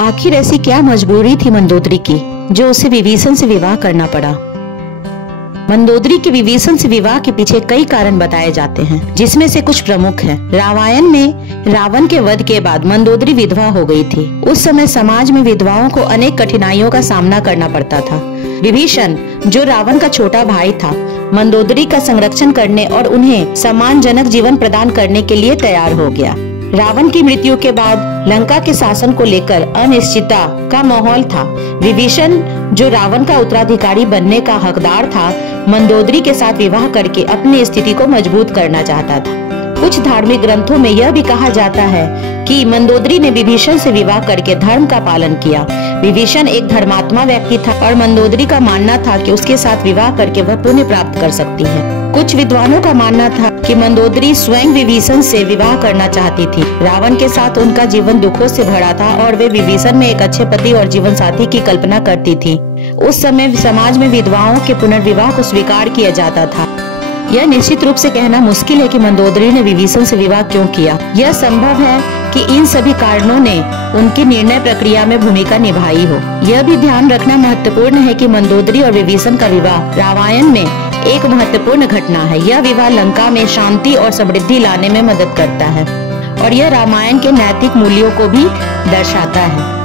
आखिर ऐसी क्या मजबूरी थी मंदोदरी की जो उसे विभीषण से विवाह करना पड़ा। मंदोदरी के विभीषण से विवाह के पीछे कई कारण बताए जाते हैं, जिसमें से कुछ प्रमुख हैं। रामायण में रावण के वध के बाद मंदोदरी विधवा हो गई थी। उस समय समाज में विधवाओं को अनेक कठिनाइयों का सामना करना पड़ता था। विभीषण, जो रावण का छोटा भाई था, मंदोदरी का संरक्षण करने और उन्हें सम्मानजनक जीवन प्रदान करने के लिए तैयार हो गया। रावण की मृत्यु के बाद लंका के शासन को लेकर अनिश्चितता का माहौल था। विभीषण, जो रावण का उत्तराधिकारी बनने का हकदार था, मंदोदरी के साथ विवाह करके अपनी स्थिति को मजबूत करना चाहता था। कुछ धार्मिक ग्रंथों में यह भी कहा जाता है कि मंदोदरी ने विभीषण से विवाह करके धर्म का पालन किया। विभीषण एक धर्मात्मा व्यक्ति था और मंदोदरी का मानना था कि उसके साथ विवाह करके वह पुण्य प्राप्त कर सकती है। कुछ विद्वानों का मानना था कि मंदोदरी स्वयं विभीषण से विवाह करना चाहती थी। रावण के साथ उनका जीवन दुखों से भरा था और वे विभीषण में एक अच्छे पति और जीवन साथी की कल्पना करती थी। उस समय समाज में विधवाओं के पुनर्विवाह को स्वीकार किया जाता था। यह निश्चित रूप से कहना मुश्किल है कि मंदोदरी ने विभीषण से विवाह क्यों किया। यह संभव है कि इन सभी कारणों ने उनकी निर्णय प्रक्रिया में भूमिका निभाई हो। यह भी ध्यान रखना महत्वपूर्ण है कि मंदोदरी और विभीषण का विवाह रामायण में एक महत्वपूर्ण घटना है। यह विवाह लंका में शांति और समृद्धि लाने में मदद करता है और यह रामायण के नैतिक मूल्यों को भी दर्शाता है।